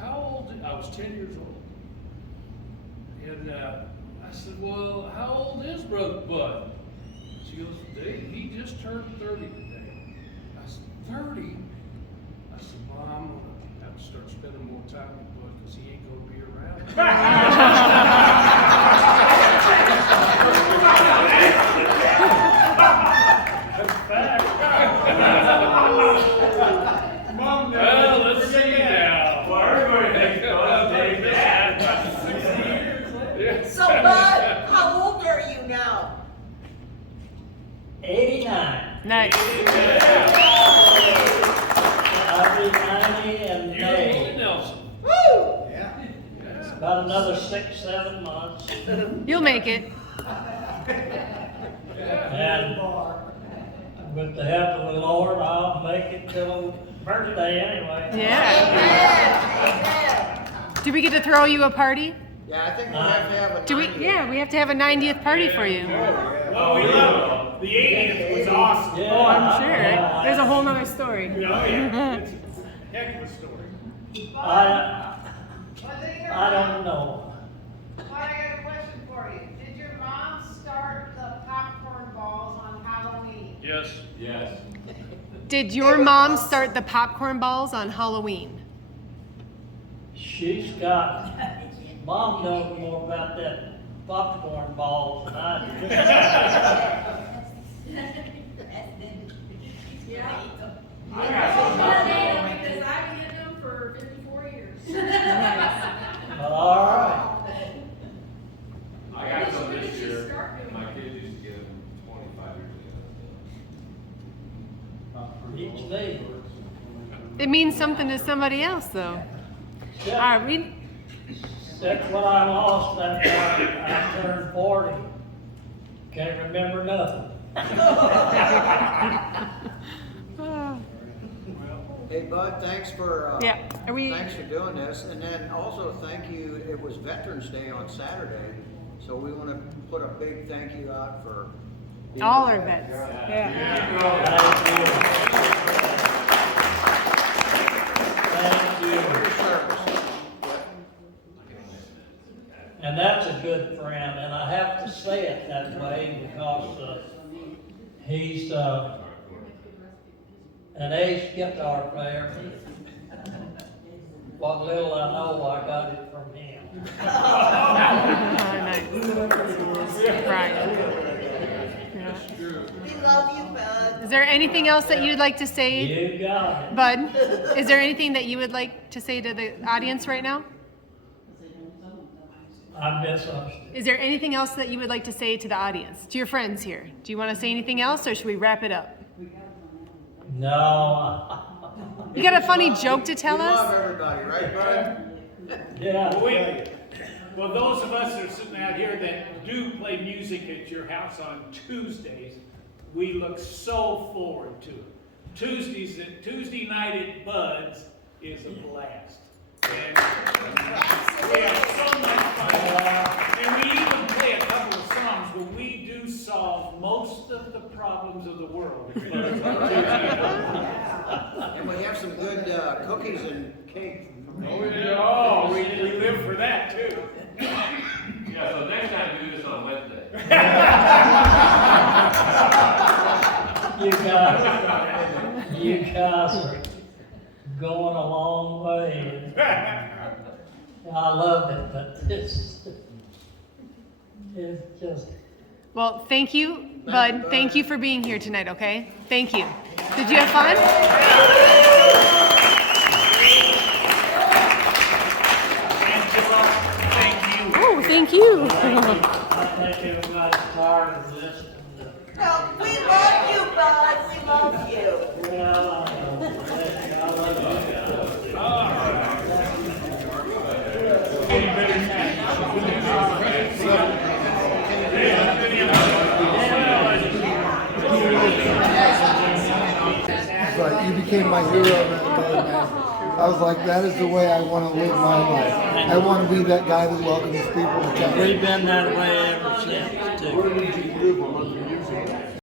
how old? I was 10 years old. And I said, well, how old is Brother Bud? She goes, Dave, he just turned 30 today. I said, 30? I said, Mom, I'm going to have to start spending more time with Bud because he ain't going to be around. Mom, Well, let's see now. Well, everybody thinks Bud Dave dad about 60 years later. Yeah. So Bud, how old are you now? 89. Nice. I'll be 90 in You May. Willie Nelson. Woo! About another 6-7 months. You'll make it. And with the help of the Lord, I'll make it till birthday anyway. Yeah. Amen. Do we get to throw you a party? Yeah, I think we have to have a. Do we? 90th. Yeah, we have to have a 90th party for you. Well, we love it. The 80th was awesome. Yeah, Oh, I'm sure. There's a whole nother story. Oh, yeah. It's a heck of a story. I don't know. Well, I got a question for you. Did your mom start the popcorn balls on Halloween? Yes. Yes. Did your mom start the popcorn balls on Halloween? She's got, Mom knows more about that popcorn balls than I do. Yeah. I got Because I've had them for 54 years. But all right. I got some When did this you year. start doing My it? kids used to get them 25 years ago. Each day. It means something to somebody else, though. All right, we. That's what I lost after I turned 40. Can't remember nothing. Hey, Bud, thanks for, Yeah, are we? thanks for doing this. And then also thank you, it was Veterans Day on Saturday, so we want to put a big thank you out for being All a our vet. vets. Yeah. Thank you. For your service. And that's a good friend, and I have to say it that way because he's an ace guitar player. What little I know, I got it from him. Brian. We love you, Bud. Is there anything else that you'd like to say, You got it. Bud? Is there anything that you would like to say to the audience right now? I misunderstood. Is there anything else that you would like to say to the audience, to your friends here? Do you want to say anything else, or should we wrap it up? No. You got a funny joke to tell We love us? everybody, right, Bud? Yeah. Well, those of us that are sitting out here that do play music at your house on Tuesdays, we look so forward to it. Tuesday night at Bud's is a blast. And we have so much fun. And we even play a couple of songs, but we do solve most of the problems of the world. And we have some good cookies and cake. Oh, we live for that too. Yeah, so next time do this on Wednesday. You guys are going a long way. I love it, but it's just. Well, thank you, Bud. Thank you for being here tonight, okay? Thank you. Did you have fun? Oh, thank you. I think everybody's tired of listening to. No, we love you, Bud. We love you. Well, I love you guys. It's like you became my hero that day, man. I was like, that is the way I want to live my life. I want to be that guy that welcomes people to town. We've been that way ever since, too.